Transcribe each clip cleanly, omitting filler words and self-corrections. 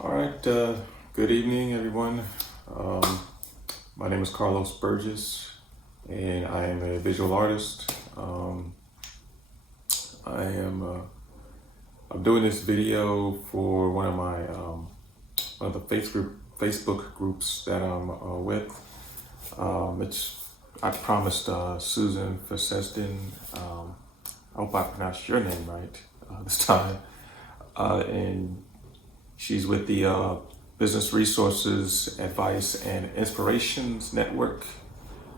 All right, good evening, everyone. Um, my name is Carlos Burgess, and I am a visual artist. I am I'm doing this video for one of the Facebook groups that I'm with. It's I promised Susan Fesesden. I hope I pronounced your name right this time, and she's with the Business Resources Advice and Inspirations Network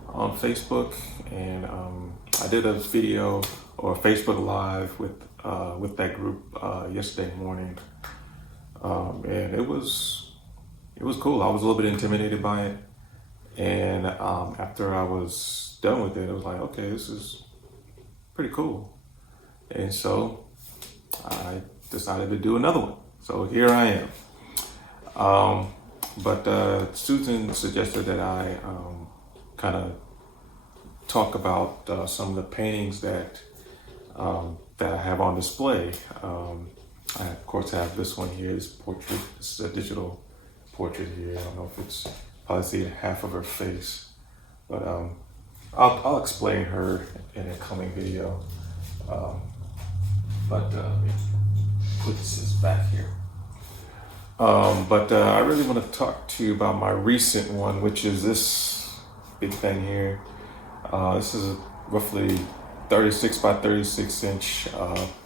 on Facebook, and I did a video or a Facebook Live with that group yesterday morning, and it was cool. I was a little bit intimidated by it, and after I was done with it, I was like, okay, this is pretty cool, and so I decided to do another one. So here I am. But Susan suggested that I kind of talk about some of the paintings that I have on display. I of course have this one here, this portrait. This is a digital portrait here. I don't know if it's probably see half of her face, but I'll explain her in a coming video. But let me put this back here. But I really want to talk to you about my recent one, which is this big thing here. This is a roughly 36 by 36 inch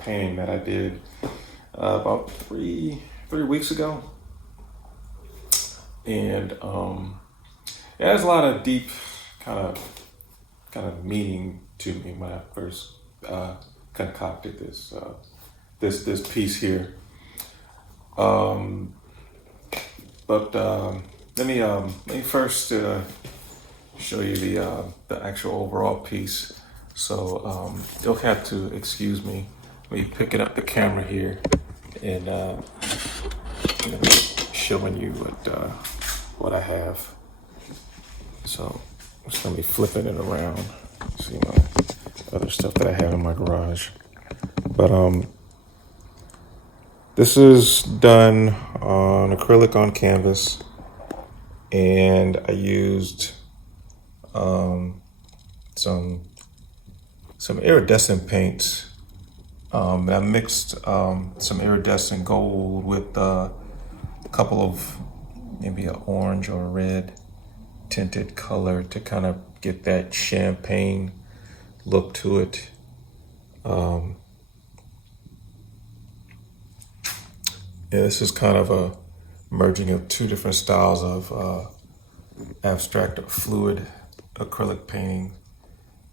painting that I did about three weeks ago, and it has a lot of deep kind of meaning to me when I first concocted this piece here. But let me first show you the actual overall piece. So you'll have to excuse me picking up the camera here and showing you what I have. So I'm just gonna be flipping it around. See my other stuff that I have in my garage. But this is done on acrylic on canvas, and I used some iridescent paints. I mixed some iridescent gold with a couple of maybe an orange or red tinted color to kind of get that champagne look to it. Yeah, this is kind of a merging of two different styles of abstract or fluid acrylic painting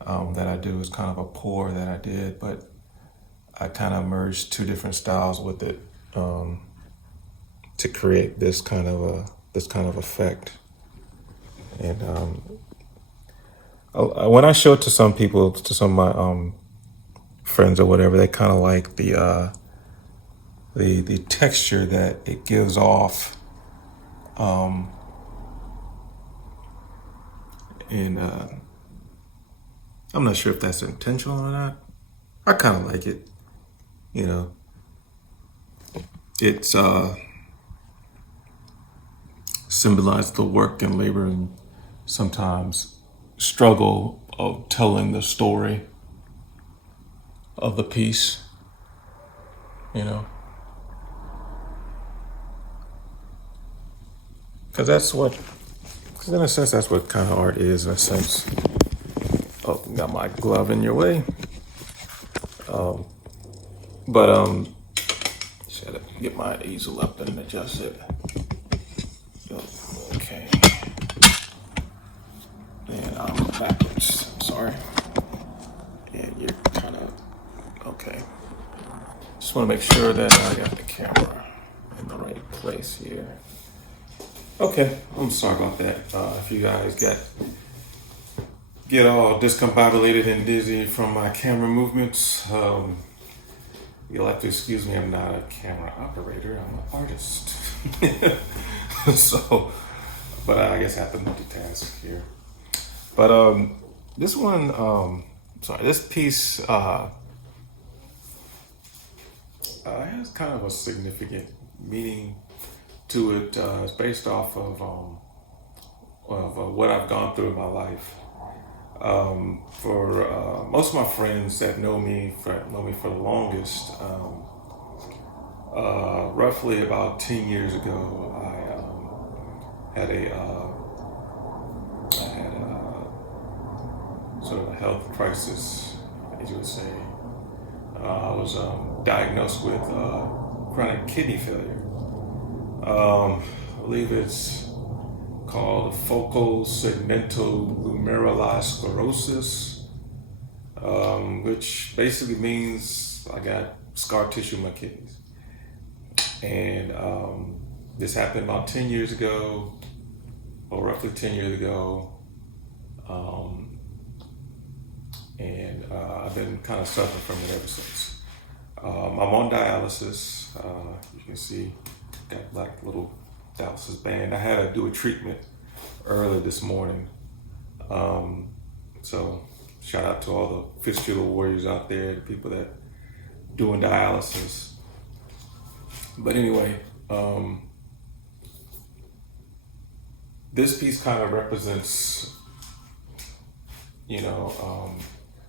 that I do. Is kind of a pour that I did, but I kind of merged two different styles with it to create this kind of effect. And when I show it to some people, to some of my friends or whatever, they kind of like the texture that it gives off, and I'm not sure if that's intentional or not. I kind of like it, you know. It's symbolizes the work and labor and sometimes struggle of telling the story of the piece, you know. Because in a sense, that's what kind of art is, in a sense. Oh, got my glove in your way. But should I get my easel up and adjust it? Okay. And I'm backwards. I'm sorry. And you're kind of okay. Just want to make sure that I got the camera in the right place here. Okay, I'm sorry about that. If you guys get all discombobulated and dizzy from my camera movements, you'll have to excuse me. I'm not a camera operator. I'm an artist. So, but I guess I have to multitask here. But this one, this piece has kind of a significant meaning to it is based off of what I've gone through in my life. For most of my friends that know me for the longest, roughly about 10 years ago, I had a sort of a health crisis, as you would say. I was diagnosed with chronic kidney failure. I believe it's called focal segmental glomerulosclerosis, which basically means I got scar tissue in my kidneys. And this happened about 10 years ago, or roughly 10 years ago. And I've been kind of suffering from it ever since. I'm on dialysis. You can see, got like a little dialysis band. I had to do a treatment early this morning. So shout out to all the fistula warriors out there, the people that doing dialysis. But anyway, this piece kind of represents,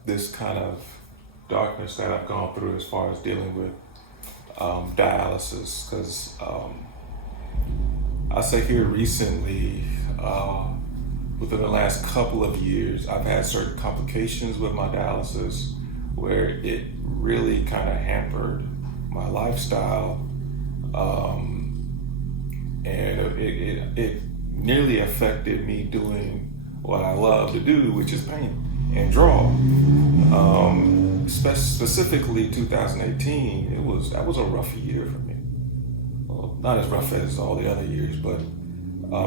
this kind of darkness that I've gone through as far as dealing with dialysis. Because I say here recently, within the last couple of years, I've had certain complications with my dialysis where it really kind of hampered my lifestyle, and it nearly affected me doing what I love to do, which is paint and draw. Specifically 2018, that was a rough year for me. Well, not as rough as all the other years, but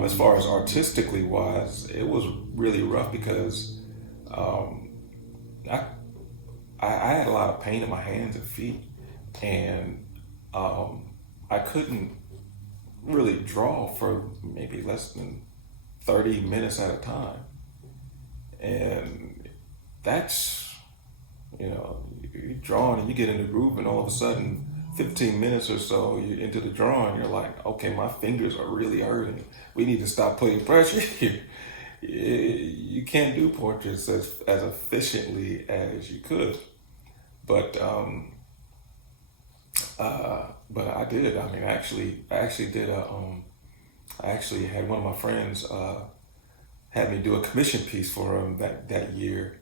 as far as artistically wise, it was really rough because I had a lot of pain in my hands and feet, and I couldn't really draw for maybe less than 30 minutes at a time. And that's, you're drawing and you get in the groove, and all of a sudden 15 minutes or so you're into the drawing, you're like, okay, my fingers are really hurting. We need to stop putting pressure here. You can't do portraits as efficiently as you could. But I did. I mean, I actually did I actually had one of my friends had me do a commission piece for him that year.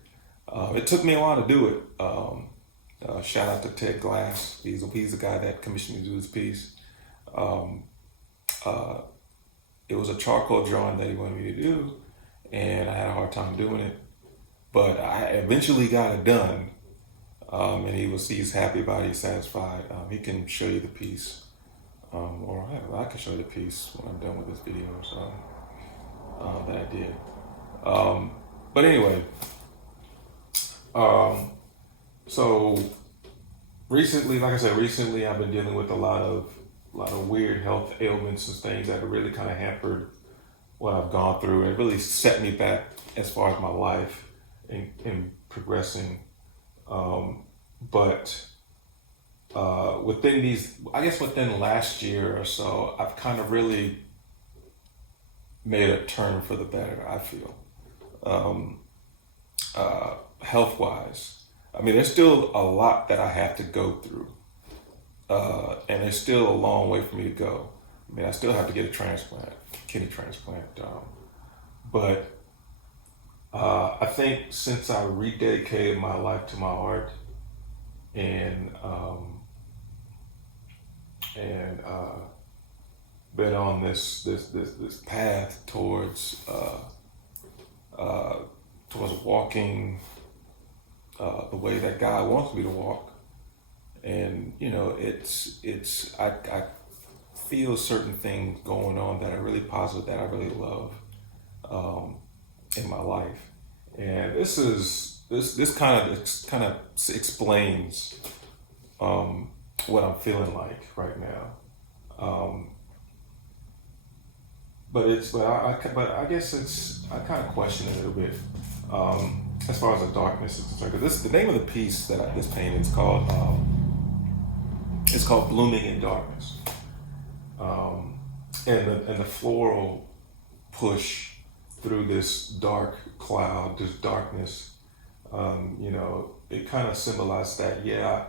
It took me a while to do it. Shout out to Ted Glass. He's the guy that commissioned me to do this piece. It was a charcoal drawing that he wanted me to do, and I had a hard time doing it. But I eventually got it done, and he's happy about it. He's satisfied. He can show you the piece, or I can show you the piece when I'm done with this video. So that I did. But anyway, so recently, like I said, I've been dealing with a lot of weird health ailments and things that have really kind of hampered what I've gone through, and it really set me back as far as my life in progressing. But within last year or so, I've kind of really made a turn for the better, I feel. Health-wise. I mean, there's still a lot that I have to go through. And there's still a long way for me to go. I mean, I still have to get a kidney transplant. But I think since I rededicated my life to my art and been on this path towards walking the way that God wants me to walk, and I feel certain things going on that are really positive, that I really love in my life, and this kind of explains what I'm feeling like right now. But I guess I kind of question it a little bit as far as the darkness is concerned. Because the name of the piece this painting is called "Blooming in Darkness," and the floral push through this dark cloud, this darkness. You know, it kind of symbolized that. Yeah,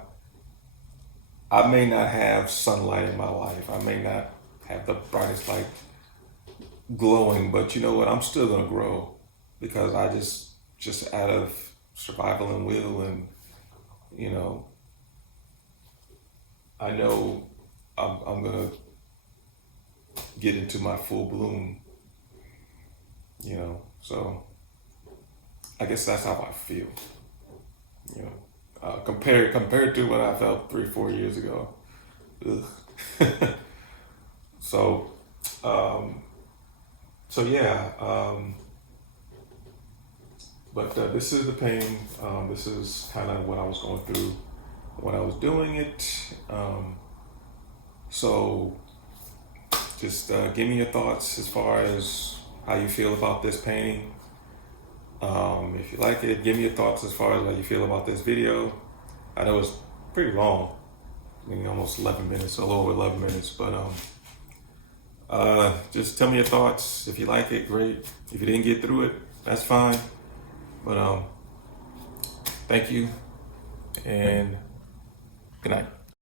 I may not have sunlight in my life. I may not have the brightest light glowing, but you know what? I'm still gonna grow because I just out of survival and will, and you know, I know I'm gonna get into my full bloom. You know, so I guess that's how I feel. You know, compared to what I felt 3 4 years ago. Ugh. So, um, so yeah. But this is the pain. This is kind of what I was going through when I was doing it. So just give me your thoughts as far as how you feel about this painting. If you like it, give me your thoughts as far as how you feel about this video. I know it's pretty long. I mean, almost 11 minutes, a little over 11 minutes. But just tell me your thoughts. If you like it, great. If you didn't get through it, that's fine. But thank you and good night.